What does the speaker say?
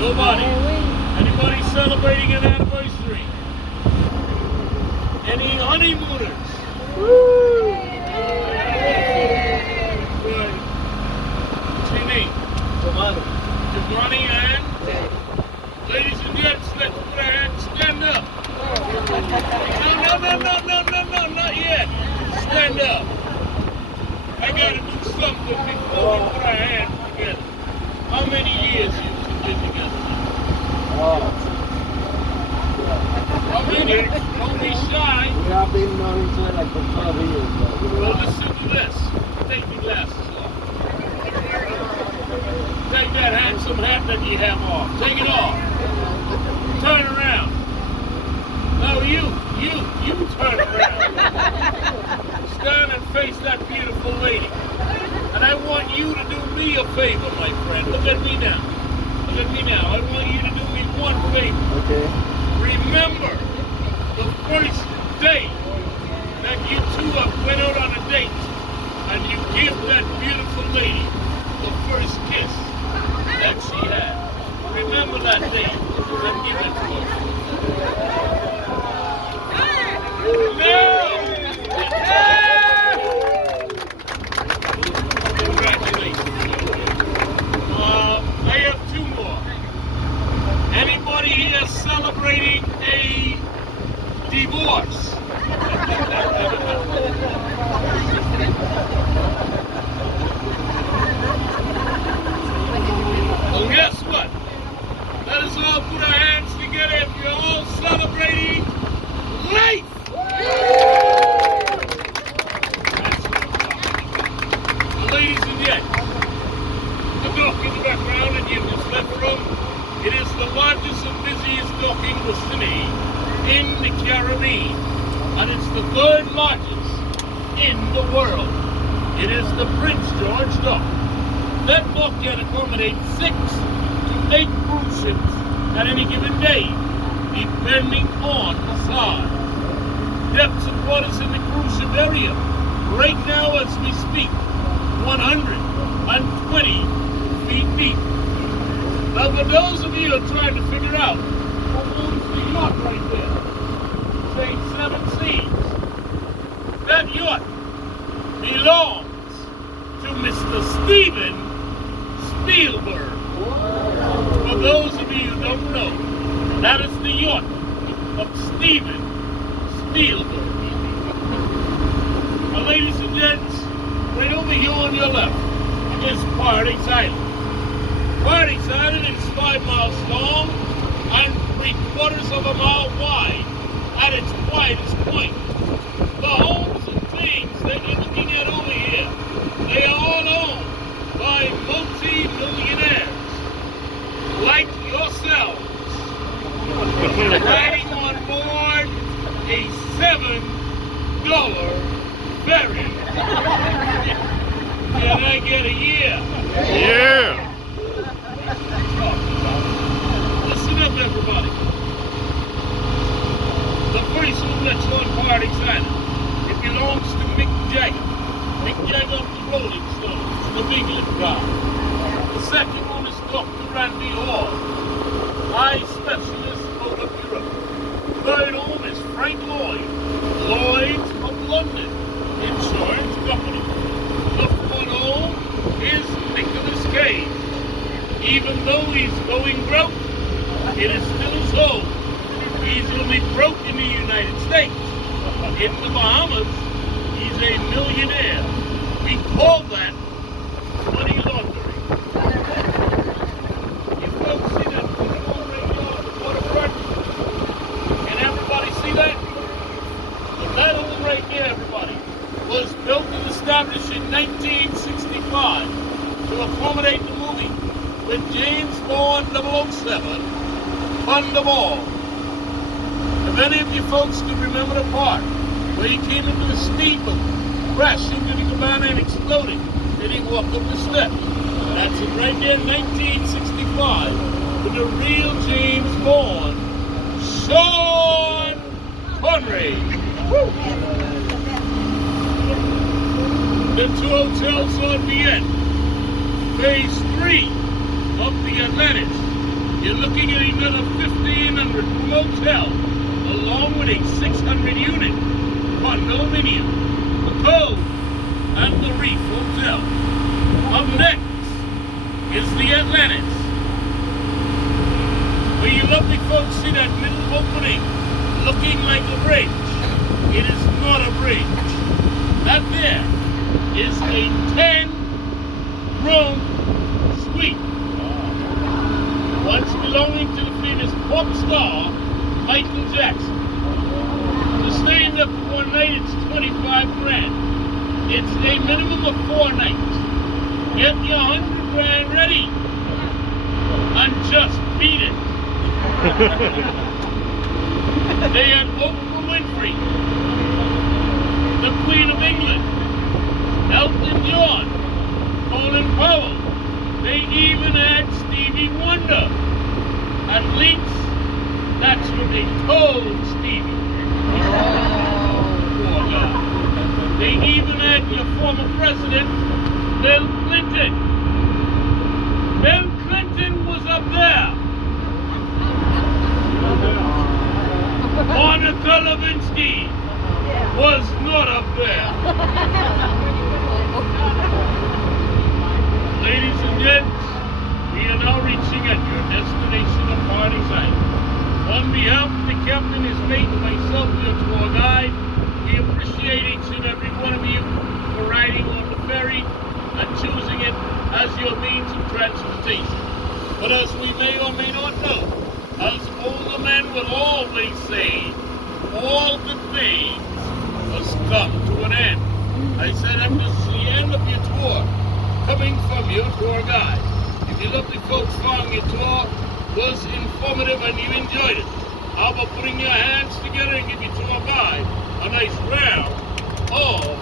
Nobody. Anybody celebrating an anniversary? Any honeymooners? Woo! What's your name? Giovanni and? Ladies and gents, let's put our hands, stand up. No, not yet. Stand up. I gotta do something before we put our hands together. How many years you two been together? How many? Don't be shy. We have been known each other like for 12 years. Well, listen to this. Take your glasses off. Take that handsome hat that you have off. Take it off. Turn around. No, you turn around. Stand and face that beautiful lady. And I want you to do me a favor, my friend. Look at me now. Look at me now. I want you to do me one favor. Okay. Remember the first day that you two went out on a date and you give that beautiful lady the first kiss that she had. Remember that day and give it to her. No! I have two more. Anybody here celebrating a divorce? Well, guess what? Let us all put our hands together if you're all celebrating life! Ladies and gents, the dock in the background that you just left from, it is the largest and busiest docking vicinity in the Caribbean, and it's the third largest in the world. It is the Prince George Dock. That dock can accommodate 6 to 8 cruise ships at any given day, depending on the size. Depths of waters in the cruise ship area, right now as we speak, 120 feet deep. Now for those of you who are trying to figure out who owns the yacht right there, say 7 Seas, that yacht belongs to Mr. Steven Spielberg. For those of you who don't know, that is the yacht of Steven Spielberg. Now ladies and gents, right over here on your left is Paradise Island. Paradise Island is 5 miles long and 3/4 of a mile wide at its widest point. The homes and things that you're looking at over here, they are all owned by multi-millionaires like yourselves, riding on board a $7 ferry. Can I get a year? Yeah. Listen up, everybody. The first one that's on Paradise Island, it belongs to Mick Jagger. Mick Jagger of the Rolling Stones, the England guy. The second one is Dr. Randy Hall, eye specialist out of Europe. Third home is Frank Lloyd, Lloyd's of London Insurance Company. The fourth home is Nicolas Cage. Even though he's going broke, it is still his home. He's only broke in the United States. In the Bahamas, he's a millionaire. We call that money laundering. You folks see that beautiful radio on the waterfront? Can everybody see that? Well, that home right there, everybody, was built and established in 1965 to accommodate the movie with James Bond 007, Thunderball. If any of you folks can remember the part where he came into the speedboat, crashed into the cabana and exploded, then he walked up the steps. That's it right there, 1965, with the real James Bond, Sean Connery. Woo! The 2 hotels on the end. Phase 3 of the Atlantis You're looking at another 1,500 room hotel, along with a 600-unit condominium, the Cove, and the Reef Hotel. Up next is the Atlantis, where you lovely folks see that middle opening looking like a bridge. It is not a bridge. That there is a 10-room suite, once belonging to the famous pop star Michael Jackson. To stay in there for one night, it's 25 grand. It's a minimum of 4 nights. Get your 100 grand ready and just beat it. They had Oprah Winfrey, the Queen of England, Elton John, Colin Powell. They even had Stevie Wonder. At least that's what they told Stevie. Poor guy. They even had your former president, Bill Clinton. Bill Clinton was up there. Monica Lewinsky was not up there. Ladies and gents, we are now reaching at your destination of Party's Island. On behalf of the captain, his mate, and myself, your tour guide, we appreciate each and every one of you for riding on the ferry and choosing it as your means of transportation. But as we may or may not know, as older men will always say, all good things must come to an end. I said, and this is the end of your tour, coming from your tour guide. If you lovely folks found your tour was informative and you enjoyed it, how about putting your hands together and give your tour guide a nice round of